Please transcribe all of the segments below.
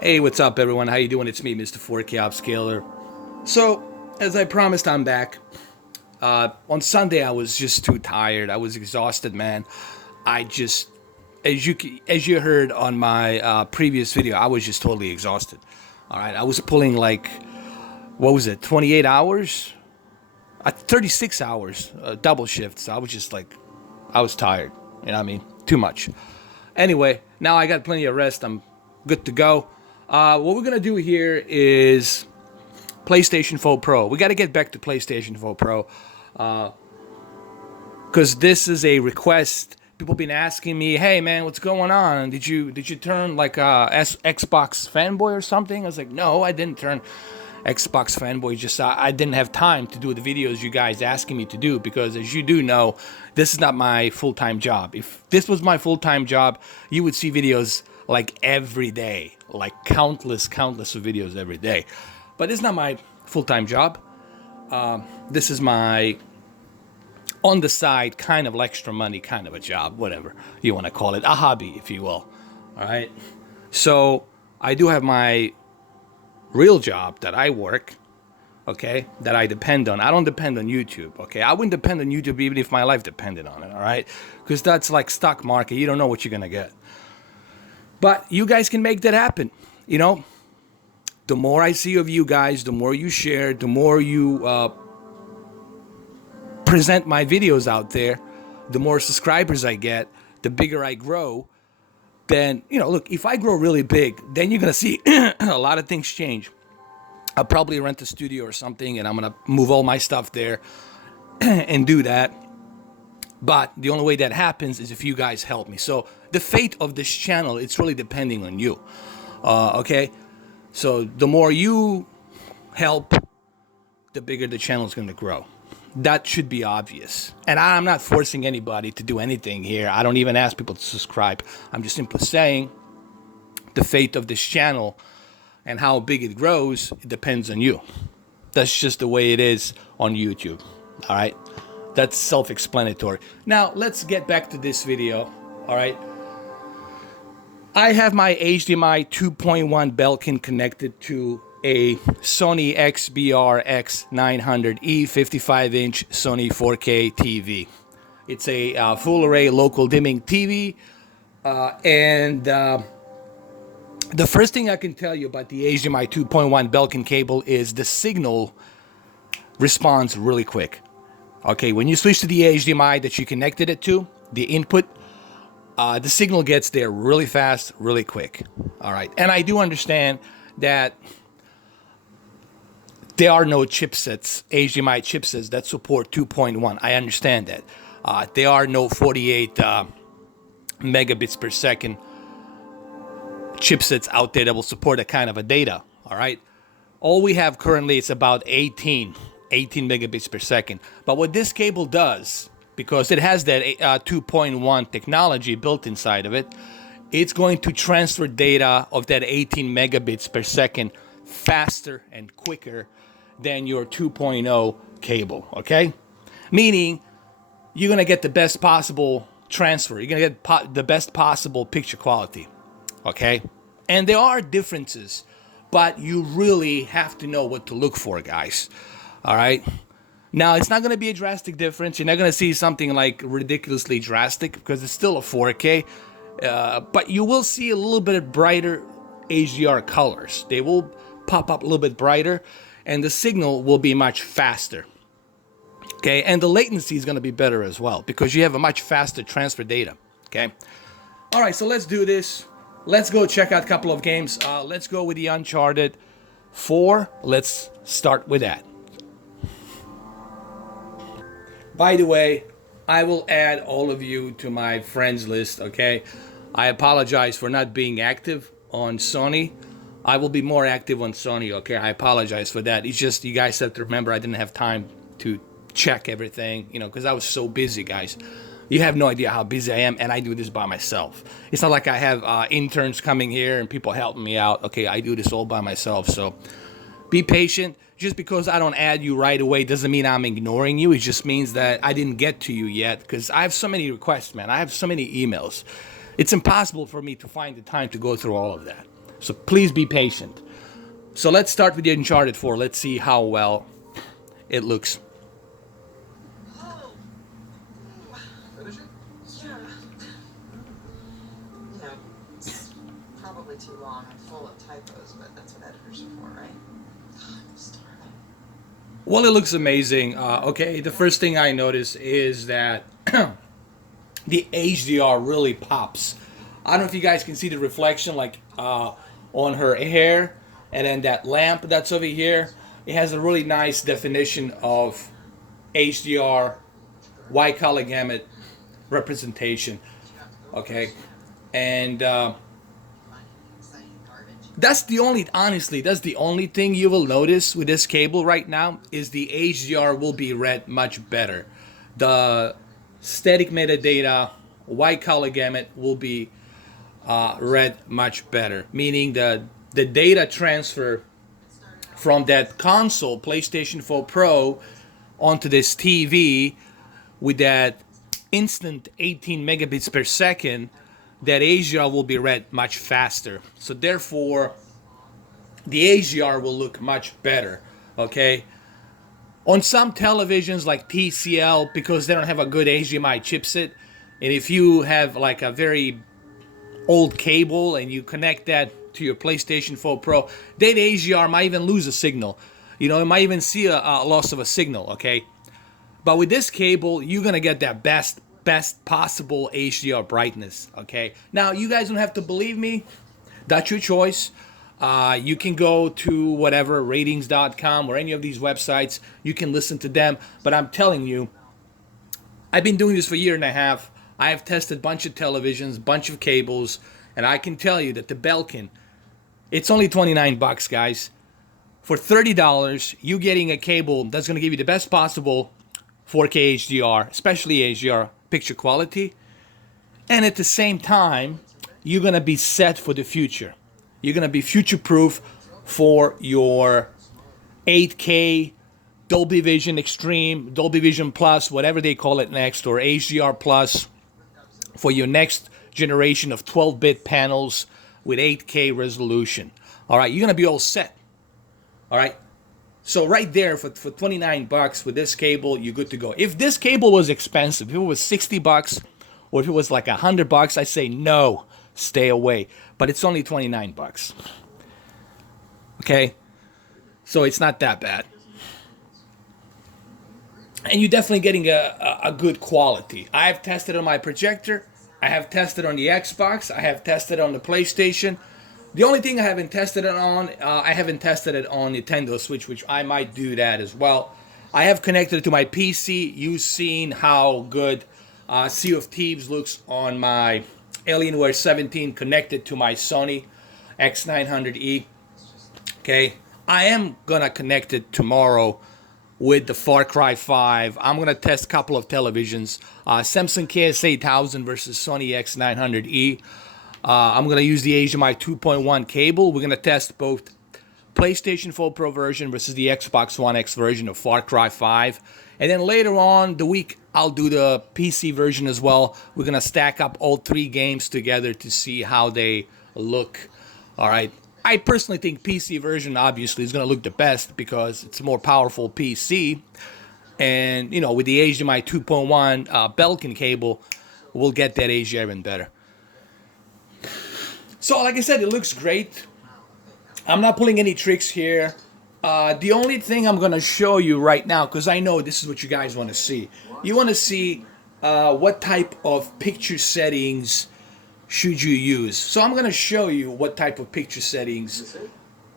Hey, what's up, everyone? How you doing? It's me, Mr. 4K Upscaler. So, as I promised, I'm back. On Sunday, I was just too tired. I was exhausted, man. I just, as you heard on my previous video, I was just totally exhausted. All right, I was pulling like, what was it, 28 hours? 36 hours, double shifts. I was just like, I was tired. You know what I mean? Too much. Anyway, now I got plenty of rest. I'm good to go. What we're gonna do here is PlayStation 4 Pro. We got to get back to PlayStation 4 Pro because this is a request. People been asking me, "Hey man, what's going on? Did you turn like a Xbox fanboy or something?" I was like, "No, I didn't turn Xbox fanboy. Just I didn't have time to do the videos you guys asking me to do because, as you do know, this is not my full-time job. If this was my full-time job, you would see videos like every day, like countless of videos every day. But it's not my full-time job. This is my on the side kind of extra money kind of a job, whatever you want to call it, a hobby, if you will. All right. So I do have my real job that I work, okay, that I depend on. I don't depend on YouTube, okay? I wouldn't depend on YouTube even if my life depended on it, all right? Because that's like stock market. You don't know what you're going to get. But you guys can make that happen. You know, the more I see of you guys, the more you share, the more you present my videos out there, the more subscribers I get, the bigger I grow. Then, you know, look, if I grow really big, then you're going to see a lot of things change. I'll probably rent a studio or something and I'm going to move all my stuff there and do that. But the only way that happens is if you guys help me. So the fate of this channel, it's really depending on you. Okay? So the more you help, the bigger the channel is going to grow. That should be obvious. And I'm not forcing anybody to do anything here. I don't even ask people to subscribe. I'm just simply saying the fate of this channel and how big it grows, it depends on you. That's just the way it is on YouTube. All right? That's self-explanatory. Now, let's get back to this video. All right? I have my HDMI 2.1 Belkin connected to a Sony X900e 55-inch Sony 4K TV. It's a full array local dimming TV. The first thing I can tell you about the HDMI 2.1 Belkin cable is the signal responds really quick. Okay, when you switch to the HDMI that you connected it to, the input, the signal gets there really fast, really quick. All right, and I do understand that there are no chipsets, HDMI chipsets that support 2.1. I understand that. There are no 48 megabits per second chipsets out there that will support that kind of a data. All right, all we have currently is about 18 megabits per second. But what this cable does, because it has that 2.1 technology built inside of it, it's going to transfer data of that 18 megabits per second faster and quicker than your 2.0 cable, okay? Meaning you're going to get the best possible transfer. You're going to get the best possible picture quality, okay? And there are differences, but you really have to know what to look for, guys. All right. Now, it's not going to be a drastic difference. You're not going to see something like ridiculously drastic because it's still a 4K. But you will see a little bit brighter HDR colors. They will pop up a little bit brighter, and the signal will be much faster. Okay. And the latency is going to be better as well because you have a much faster transfer data. Okay. All right. So let's do this. Let's go check out a couple of games. Let's go with the Uncharted 4. Let's start with that. By the way, I will add all of you to my friends list, okay? I apologize for not being active on Sony. I will be more active on Sony, okay? I apologize for that. It's just, you guys have to remember I didn't have time to check everything, you know, because I was so busy, guys. You have no idea how busy I am, and I do this by myself. It's not like I have interns coming here and people helping me out. Okay, I do this all by myself, so be patient. Just because I don't add you right away doesn't mean I'm ignoring you. It just means that I didn't get to you yet because I have so many requests, man. I have so many emails. It's impossible for me to find the time to go through all of that. So please be patient. So let's start with the Uncharted 4. Let's see how well it looks. Finish it? Yeah. Yeah, it's probably too long and full of typos, but that's what editors are for, right? I'm starving. Well, it looks amazing. Okay, the first thing I notice is that the HDR really pops. I don't know if you guys can see the reflection, like on her hair, and then that lamp that's over here. It has a really nice definition of HDR, wide color gamut representation. Okay, and that's the only, honestly, that's the only thing you will notice with this cable right now is the HDR will be read much better. The static metadata, white color gamut will be read much better, meaning the data transfer from that console, PlayStation 4 Pro, onto this TV with that instant 18 megabits per second, that HDR will be read much faster. So therefore, the HDR will look much better, okay? On some televisions like TCL, because they don't have a good HDMI chipset, and if you have like a very old cable and you connect that to your PlayStation 4 Pro, that HDR might even lose a signal. You know, it might even see a loss of a signal, okay? But with this cable, you're gonna get that best possible HDR brightness, okay? Now, you guys don't have to believe me. That's your choice. You can go to whatever, ratings.com or any of these websites. You can listen to them. But I'm telling you, I've been doing this for a year and a half. I have tested a bunch of televisions, bunch of cables, and I can tell you that the Belkin, it's only 29 bucks, guys. For $30, you're getting a cable that's going to give you the best possible 4K HDR, especially HDR picture quality. And at the same time, you're going to be set for the future. You're going to be future-proof for your 8K, Dolby Vision Extreme, Dolby Vision Plus, whatever they call it next, or HDR Plus, for your next generation of 12-bit panels with 8K resolution. All right, you're going to be all set. All right. So right there for 29 bucks with this cable, you're good to go. If this cable was expensive, if it was 60 bucks or if it was like 100 bucks, I say no, stay away. But it's only 29 bucks. Okay? So it's not that bad. And you're definitely getting a good quality. I have tested on my projector. I have tested on the Xbox. I have tested on the PlayStation. The only thing I haven't tested it on, I haven't tested it on Nintendo Switch, which I might do that as well. I have connected it to my PC. You've seen how good Sea of Thieves looks on my Alienware 17 connected to my Sony X900e. Okay, I am gonna connect it tomorrow with the Far Cry 5. I'm gonna test a couple of televisions, Samsung KS8000 versus Sony X900e. I'm going to use the HDMI 2.1 cable. We're going to test both PlayStation 4 Pro version versus the Xbox One X version of Far Cry 5. And then later on the week, I'll do the PC version as well. We're going to stack up all three games together to see how they look. All right. I personally think PC version obviously is going to look the best because it's a more powerful PC. And, you know, with the HDMI 2.1 Belkin cable, we'll get that HDR even better. So, like I said, it looks great. I'm not pulling any tricks here. The only thing I'm going to show you right now, because I know this is what you guys want to see. You want to see what type of picture settings should you use. So I'm going to show you what type of picture settings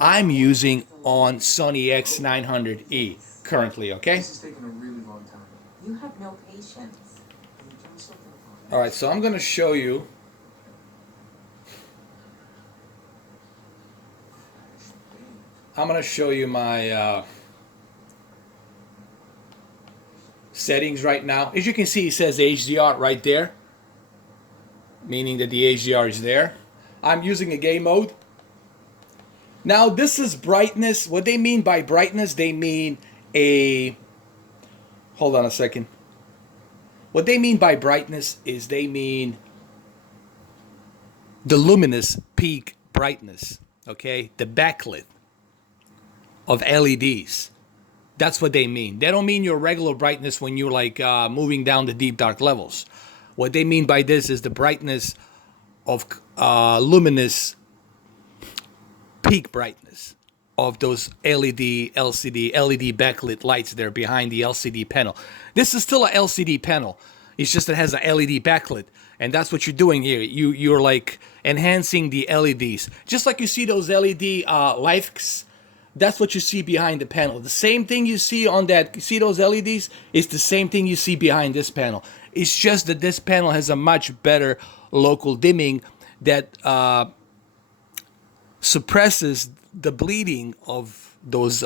I'm using on Sony X900e currently, okay? This is taking a really long time. You have no patience. All right, so I'm going to show you. I'm going to show you my settings right now. As you can see, it says HDR right there, meaning that the HDR is there. I'm using a game mode. Now, this is brightness. What they mean by brightness, they mean a... Hold on a second. What they mean by brightness is they mean the luminous peak brightness. okay, the backlit of LEDs. That's what they mean. They don't mean your regular brightness when you're like moving down the deep dark levels. What they mean by this is the brightness of luminous peak brightness of those LED, LCD, LED backlit lights there behind the LCD panel. This is still a LCD panel. It's just it has a LED backlit, and that's what you're doing here. You're like enhancing the LEDs, just like you see those LED lights. That's what you see behind the panel. The same thing you see on that, you see those LEDs? It's the same thing you see behind this panel. It's just that this panel has a much better local dimming that suppresses the bleeding of those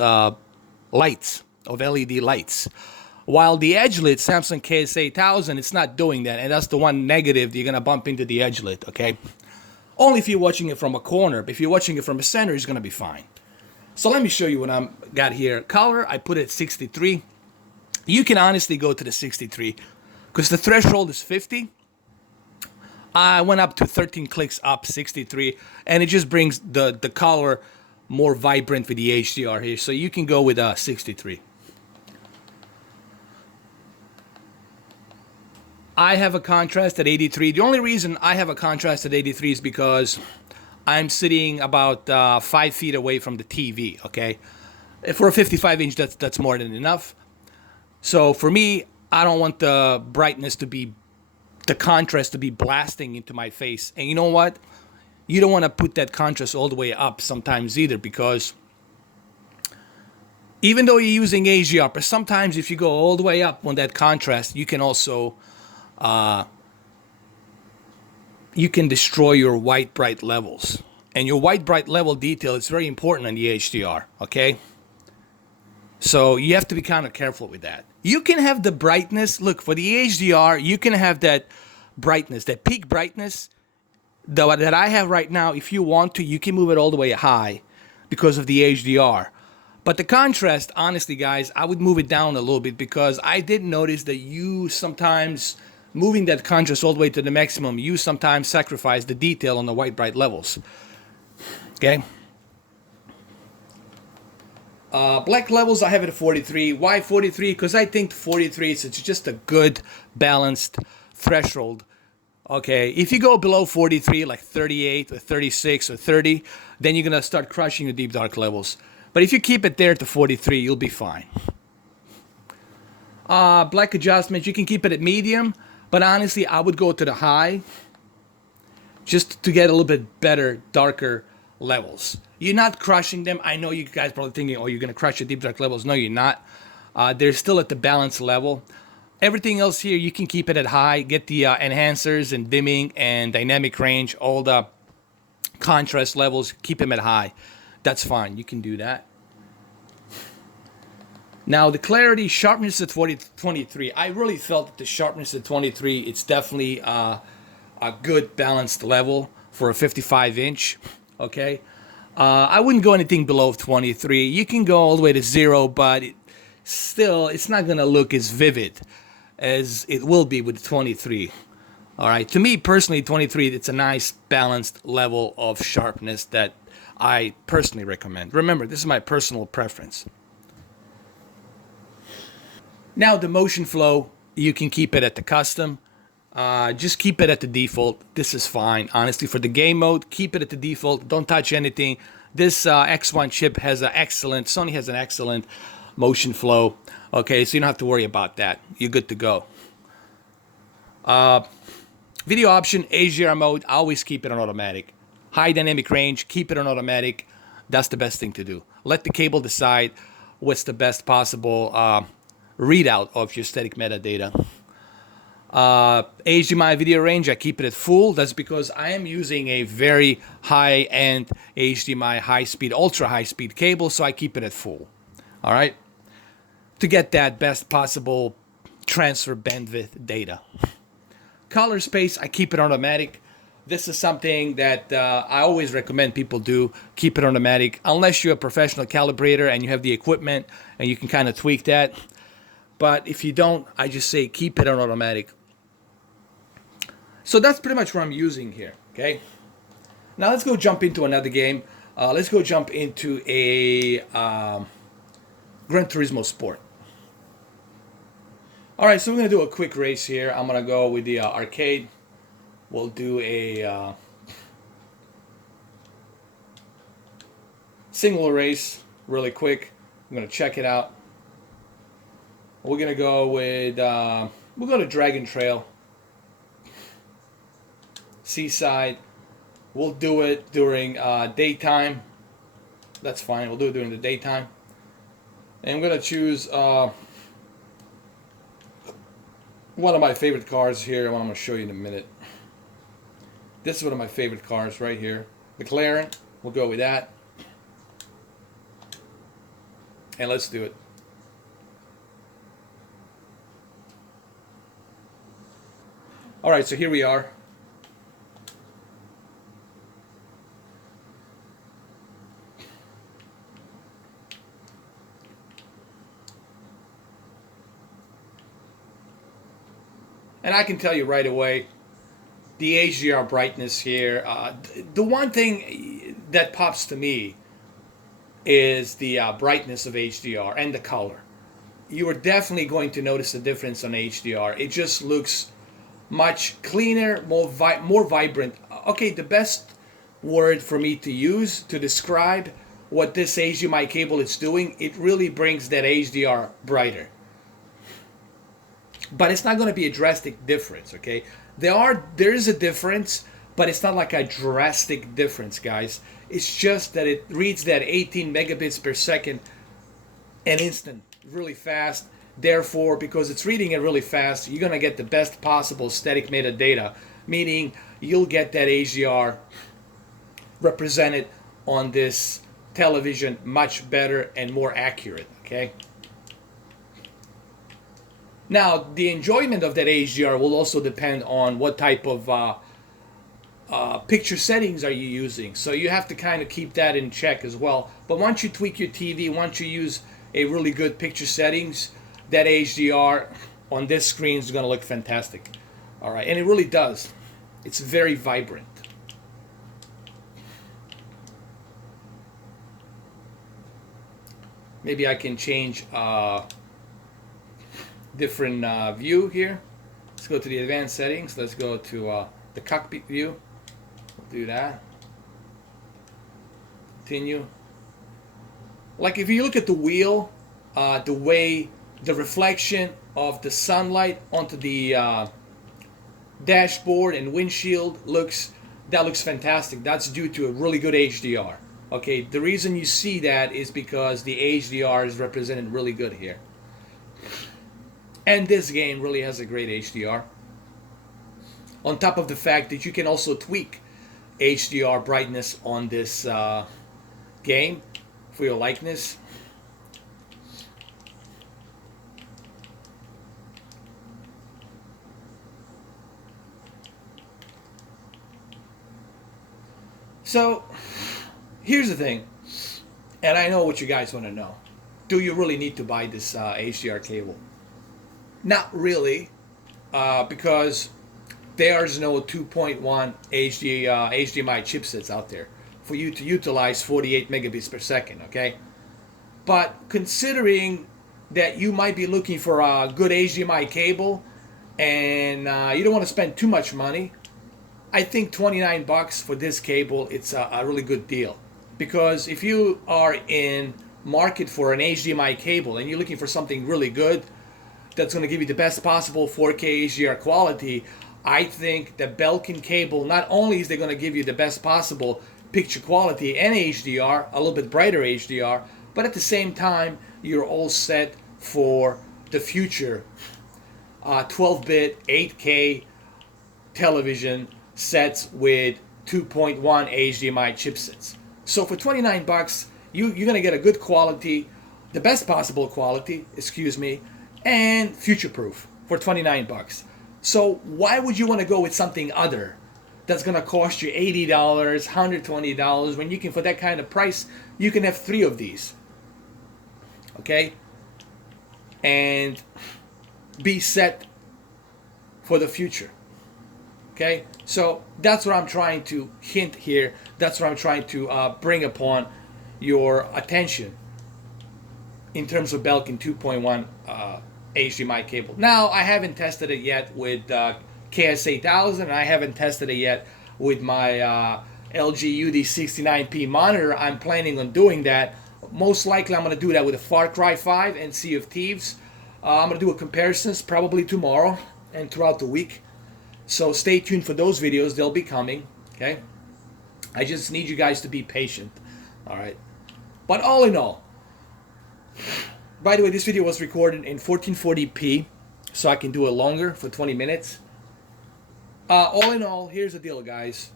lights, of LED lights. While the edge lit Samsung KS8000, it's not doing that, and that's the one negative you're gonna bump into the edge lit, okay? Only if you're watching it from a corner, but if you're watching it from a center, it's gonna be fine. So let me show you what I got here. Color, I put it at 63. You can honestly go to the 63 because the threshold is 50. I went up to 13 clicks up 63, and it just brings the color more vibrant with the HDR here. So you can go with 63. I have a contrast at 83. The only reason I have a contrast at 83 is because I'm sitting about 5 feet away from the TV, okay? For a 55-inch, that's more than enough. So for me, I don't want the brightness to be, the contrast to be blasting into my face. And you know what? You don't want to put that contrast all the way up sometimes either, because even though you're using HDR, but sometimes if you go all the way up on that contrast, you can also you can destroy your white bright levels. And your white bright level detail is very important on the HDR, okay? So you have to be kind of careful with that. You can have the brightness, look, for the HDR, you can have that brightness, that peak brightness that I have right now. If you want to, you can move it all the way high because of the HDR. But the contrast, honestly, guys, I would move it down a little bit because I did notice that you sometimes, moving that contrast all the way to the maximum, you sometimes sacrifice the detail on the white bright levels. Okay? Black levels, I have it at 43. Why 43? Because I think 43 is just a good balanced threshold. Okay, if you go below 43, like 38 or 36 or 30, then you're going to start crushing the deep dark levels. But if you keep it there to 43, you'll be fine. Black adjustment, you can keep it at medium, but honestly, I would go to the high just to get a little bit better, darker levels. You're not crushing them. I know you guys probably thinking, oh, you're going to crush your deep dark levels. No, you're not. They're still at the balance level. Everything else here, you can keep it at high. Get the enhancers and dimming and dynamic range, all the contrast levels, keep them at high. That's fine. You can do that. Now, the clarity, sharpness at 23. I really felt that the sharpness at 23, it's definitely a good balanced level for a 55-inch. Okay? I wouldn't go anything below 23. You can go all the way to 0, but it's not going to look as vivid as it will be with 23. All right? To me, personally, 23, it's a nice balanced level of sharpness that I personally recommend. Remember, this is my personal preference. Now, the motion flow, you can keep it at the custom. Just keep it at the default. This is fine. Honestly, for the game mode, keep it at the default. Don't touch anything. This X1 chip has Sony has an excellent motion flow. Okay, so you don't have to worry about that. You're good to go. Video option, HDR mode, always keep it on automatic. High dynamic range, keep it on automatic. That's the best thing to do. Let the cable decide what's the best possible readout of your static metadata. HDMI video range, I keep it at full. That's because I am using a very high-end HDMI high-speed, ultra high-speed cable, so I keep it at full. All right? To get that best possible transfer bandwidth data. Color space, I keep it on automatic. This is something that I always recommend people do. Keep it on automatic. Unless you're a professional calibrator and you have the equipment and you can kind of tweak that. But if you don't, I just say keep it on automatic. So that's pretty much what I'm using here, okay? Now let's go jump into another game. Let's go jump into a Gran Turismo Sport. All right, so we're gonna do a quick race here. I'm gonna go with the arcade. We'll do a single race really quick. I'm gonna check it out. We're gonna go with we'll go to Dragon Trail, Seaside. We'll do it during daytime. That's fine. We'll do it during the daytime. And I'm gonna choose one of my favorite cars here. One I'm gonna show you in a minute. This is one of my favorite cars right here, McLaren. We'll go with that. And let's do it. All right, so here we are. And I can tell you right away, the HDR brightness here, the one thing that pops to me is the brightness of HDR and the color. You are definitely going to notice a difference on HDR. It just looks much cleaner, more vibrant. Okay, the best word for me to use to describe what this HDMI cable is doing, it really brings that HDR brighter. But it's not going to be a drastic difference, okay? There is a difference, but it's not like a drastic difference, guys. It's just that it reads that 18 megabits per second an instant, really fast. Therefore, because it's reading it really fast, you're going to get the best possible static metadata, meaning you'll get that HDR represented on this television much better and more accurate, okay? Now, the enjoyment of that HDR will also depend on what type of picture settings are you using. So you have to kind of keep that in check as well. But once you tweak your TV, once you use a really good picture settings, that HDR on this screen is going to look fantastic. All right, and it really does. It's very vibrant. Maybe I can change different view here. Let's go to the advanced settings. Let's go to the cockpit view. We'll do that. Continue. Like if you look at the wheel, the way the reflection of the sunlight onto the dashboard and windshield looks, that looks fantastic. That's due to a really good HDR. Okay, the reason you see that is because the HDR is represented really good here. And this game really has a great HDR. On top of the fact that you can also tweak HDR brightness on this game for your likeness. So, here's the thing, and I know what you guys want to know. Do you really need to buy this HDR cable? Not really, because there's no 2.1 HDMI chipsets out there for you to utilize 48 megabits per second, okay? But considering that you might be looking for a good HDMI cable and you don't want to spend too much money, I think 29 bucks for this cable, it's a really good deal. Because if you are in market for an HDMI cable and you're looking for something really good, that's going to give you the best possible 4K HDR quality, I think the Belkin cable, not only is they going to give you the best possible picture quality and HDR, a little bit brighter HDR, but at the same time, you're all set for the future 12-bit 8K television sets with 2.1 HDMI chipsets. So for 29 bucks, you're going to get a good quality, the best possible quality, excuse me, and future-proof for 29 bucks. So why would you want to go with something other that's going to cost you $80, $120 when you can, for that kind of price, you can have 3 of these. Okay? And be set for the future. Okay? Okay, so that's what I'm trying to hint here. That's what I'm trying to bring upon your attention in terms of Belkin 2.1 HDMI cable. Now, I haven't tested it yet with KS8000, and I haven't tested it yet with my LG UD69p monitor. I'm planning on doing that. Most likely, I'm going to do that with a Far Cry 5 and Sea of Thieves. I'm going to do a comparisons probably tomorrow and throughout the week. So stay tuned for those videos. They'll be coming. Okay. I just need you guys to be patient. All right. But all in all, by the way, this video was recorded in 1440p, so I can do it longer for 20 minutes. All in all, here's the deal, guys.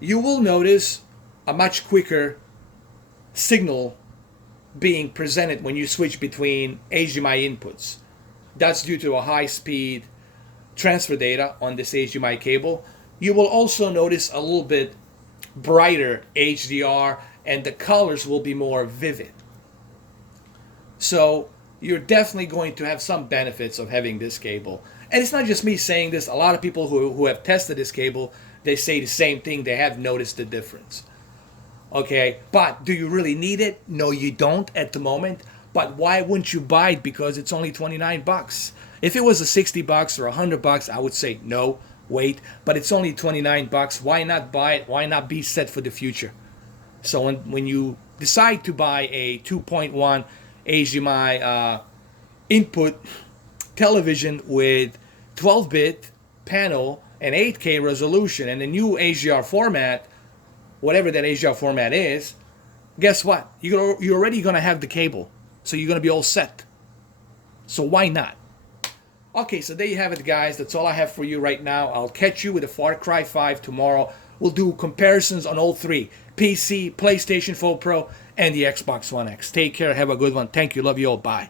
You will notice a much quicker signal being presented when you switch between HDMI inputs. That's due to a high-speed transfer data on this HDMI cable. You will also notice a little bit brighter HDR, and the colors will be more vivid. So you're definitely going to have some benefits of having this cable. And it's not just me saying this. A lot of people who have tested this cable, they say the same thing. They have noticed the difference. Okay, but do you really need it? No, you don't at the moment. But why wouldn't you buy it? Because it's only 29 bucks. If it was a 60 bucks or 100 bucks, I would say no, wait. But it's only 29 bucks. Why not buy it? Why not be set for the future? So when you decide to buy a 2.1 HDMI input television with 12-bit panel and 8K resolution and a new HDR format, whatever that HDR format is, guess what? You're already going to have the cable. So you're going to be all set. So why not? Okay, so there you have it, guys. That's all I have for you right now. I'll catch you with a Far Cry 5 tomorrow. We'll do comparisons on all three: PC, PlayStation 4 Pro, and the Xbox One X. Take care. Have a good one. Thank you. Love you all. Bye.